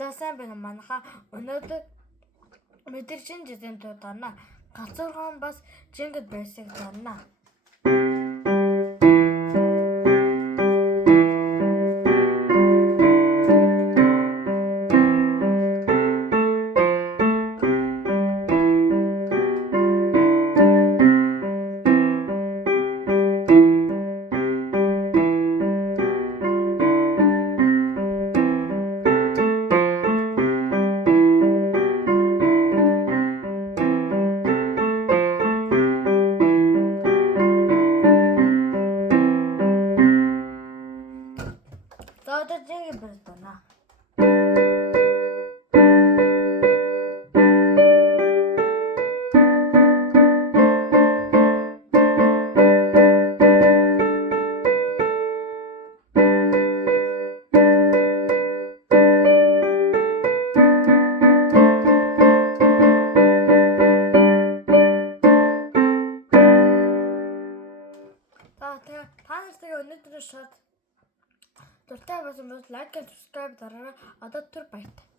сайн байна манайхаа өнөөдөр мэдэрчин жижиг дуудана. Гацуурхан бас жингд байсыг танна. За одоо жинг бэрдэнэ. Та нартай өнөөдрийн шууд дуртай байсан бол лайк and subscribe дараарай. Одоо түр баят.